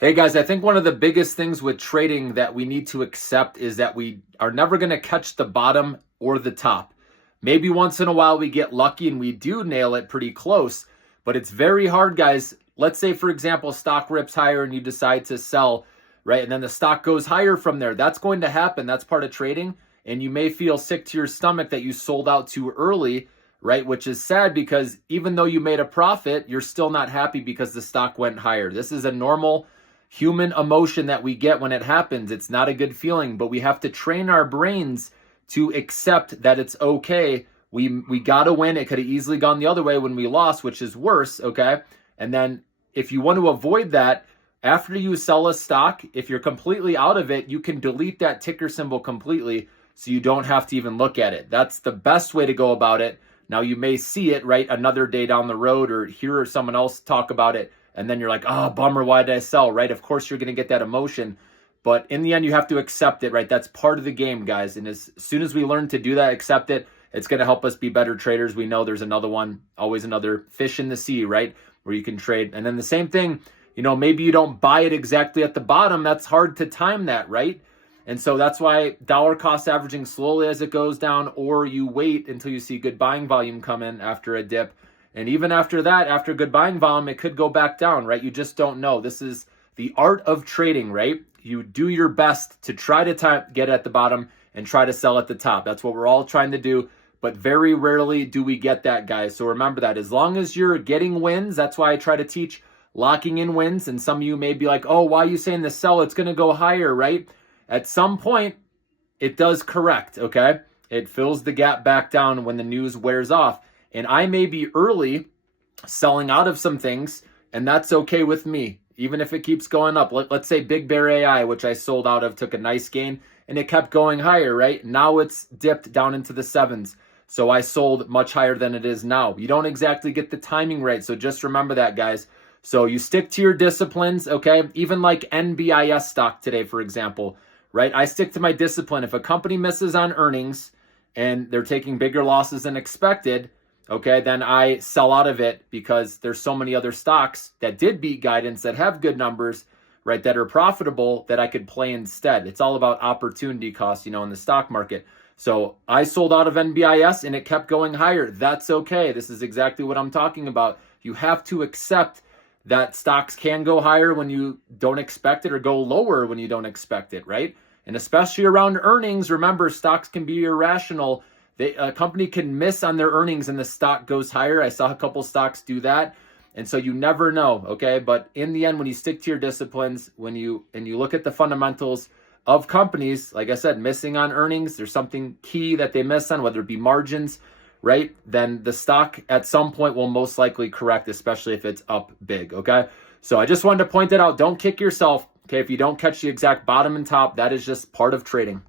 Hey guys, I think one of the biggest things with trading that we need to accept is that we are never going to catch the bottom or the top. Maybe once in a while we get lucky and we do nail it pretty close, but it's very hard, guys. Let's say, for example, stock rips higher and you decide to sell, right? And then the stock goes higher from there. That's going to happen. That's part of trading. And you may feel sick to your stomach that you sold out too early, right? Which is sad because even though you made a profit, you're still not happy because the stock went higher. This is a normal human emotion that we get when it happens. It's not a good feeling, but we have to train our brains to accept that it's okay. We got to win. It could have easily gone the other way when we lost, which is worse, okay? And then if you want to avoid that, after you sell a stock, if you're completely out of it, you can delete that ticker symbol completely so you don't have to even look at it. That's the best way to go about it. Now, you may see it, right, another day down the road or hear someone else talk about it, and then you're like, oh, bummer, why did I sell, right? Of course, you're going to get that emotion. But in the end, you have to accept it, right? That's part of the game, guys. And as soon as we learn to do that, accept it, it's going to help us be better traders. We know there's another one, always another fish in the sea, right? Where you can trade. And then the same thing, maybe you don't buy it exactly at the bottom. That's hard to time that, right? And so that's why dollar cost averaging slowly as it goes down, or you wait until you see good buying volume come in after a dip. And even after that, after good buying volume, it could go back down, right? You just don't know. This is the art of trading, right? You do your best to try to get at the bottom and try to sell at the top. That's what we're all trying to do. But very rarely do we get that, guys. So remember that. As long as you're getting wins, that's why I try to teach locking in wins. And some of you may be like, oh, why are you saying the sell? It's going to go higher, right? At some point, it does correct, okay? It fills the gap back down when the news wears off. And I may be early selling out of some things, and that's okay with me, even if it keeps going up. Let's say Big Bear AI, which I sold out of, took a nice gain, and it kept going higher, right? Now it's dipped down into the sevens. So I sold much higher than it is now. You don't exactly get the timing right, so just remember that, guys. So you stick to your disciplines, okay? Even like NBIS stock today, for example, right? I stick to my discipline. If a company misses on earnings and they're taking bigger losses than expected, okay, then I sell out of it because there's so many other stocks that did beat guidance, that have good numbers, right, that are profitable, that I could play instead. It's all about opportunity cost, in the stock market. So I sold out of NBIS and it kept going higher. That's okay. This is exactly what I'm talking about. You have to accept that stocks can go higher when you don't expect it, or go lower when you don't expect it, right? And especially around earnings, remember, stocks can be irrational. A company can miss on their earnings and the stock goes higher. I saw a couple stocks do that. And so you never know, okay? But in the end, when you stick to your disciplines, when you look at the fundamentals of companies, like I said, missing on earnings, there's something key that they miss on, whether it be margins, right? Then the stock at some point will most likely correct, especially if it's up big, okay? So I just wanted to point that out. Don't kick yourself, okay? If you don't catch the exact bottom and top, that is just part of trading.